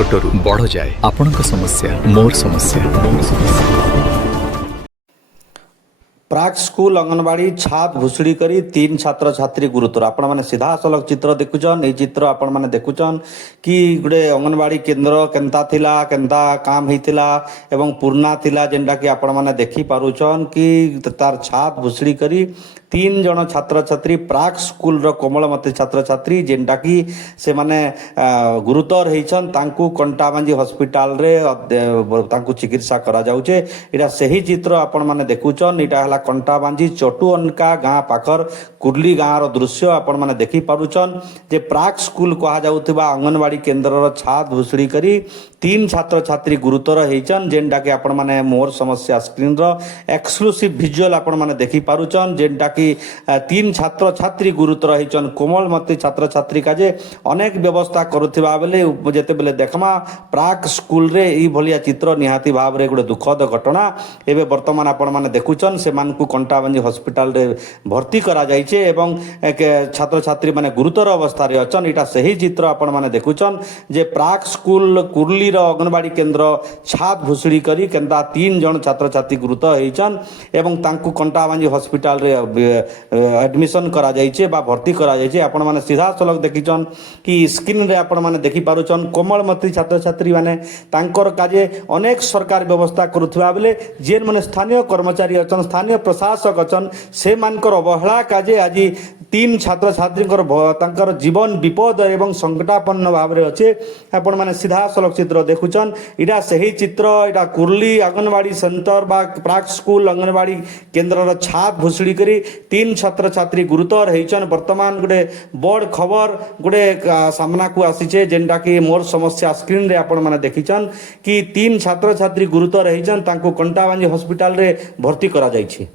छोटरू बड़ जाए आपणक समस्या मोर समस्या मोर समस्या। प्राक स्कूल अंगनवाड़ी छात भुसुड़ी करी 3 छात्र छात्री गुरुतर आपण मैंने सीधा सलग चित्र देखुचन। ये चित्र आपण मैंने देखुचन कि गोटे अंगनवाड़ी केन्द्र केन्ता थिला केन्ता काम होइतिला एवं पूर्णा थिला जेनटा कि आपण मैंने देखि पारुचन कि तार छात भुसुड़ी करी 3 जन छात्र छात्री प्राक स्कूल रो कोमलमती छात्र छात्री जेनटा कि से माने गुरुतर होइछन तांकू कंटाबांजी हॉस्पिटल रे तांकू चिकित्सा करा जाउचे। इटा सही चित्र आपण माने देखुचन। इटा हला कंटाबांजी चटू अनका गाँ पाखर कुर्ली गाँ रो दृश्य आपण माने देखि पारुचन जे प्राक स्कूल कहा जाउथिबा अंगनवाड़ी केन्द्र रो छात भुसुड़ी करी 3 छात्र छात्री गुरुतर होइछन जेनटा कि आपण माने मोर समस्या स्क्रीन रो एक्सक्लूसिव विजुअल आपण माने देखि पारुचन जेनटा कि 3 छात्र छात्री गुरुतर होइछन कोमलमती छात्र छात्री काजे अनेक व्यवस्था करुथिबा बेले जेते बेले देखमा प्राक स्कूल रे ई भलिया चित्र निहाती भाव रे गुडे दुखद घटना एबे वर्तमान आपण माने देखुचन से मानकू कंटाबांजी हॉस्पिटल रे भर्ती करा जाइछे एवं छात्र छात्री माने गुरुतर अवस्था रे अछन। इटा सही चित्र आपण माने देखुचन जे प्राक स्कूल कुर्ली रो अंगनवाड़ी केन्द्र छात भुसुड़ी करी केनता 3 जन छात्र छात्री गुरुतर होइछन एवं तांकू कंटाबांजी हॉस्पिटल रे एडमिशन करा जाइछे बा भर्ती करा जाइछे। आपण माने सीधा सलग देखिचन कि स्क्रीन रे आपण माने देखि पारुचन कोमलमती छात्र छात्री माने तांकर काजे अनेक सरकार व्यवस्था करुथबा बेले जेन माने स्थानीय कर्मचारी अछन स्थानीय प्रशासक अछन से मानकर अवहेला काजे आज 3 छात्र छात्री तांकर जीवन विपद एवं संकटापन्न भाव रे अच्छे। आपण माने सीधा सलग चित्र देखुचन। इटा सही चित्र इटा कुर्ली आंगनवाड़ी सेंटर बा प्राक स्कूल अंगनवाड़ी केन्द्र रो छात भुसुड़ी करी 3 छात्र छात्री गुरुतर होइछन। वर्तमान गोटे बड़ खबर गोटे सामना को आसीचे जेनटा कि मोर समस्या स्क्रीन रे आपण माने देखिछन कि 3 छात्र छात्री गुरुतर होइछन तांको कंटाबांजी हॉस्पिटल रे भर्ती करा जाइछे।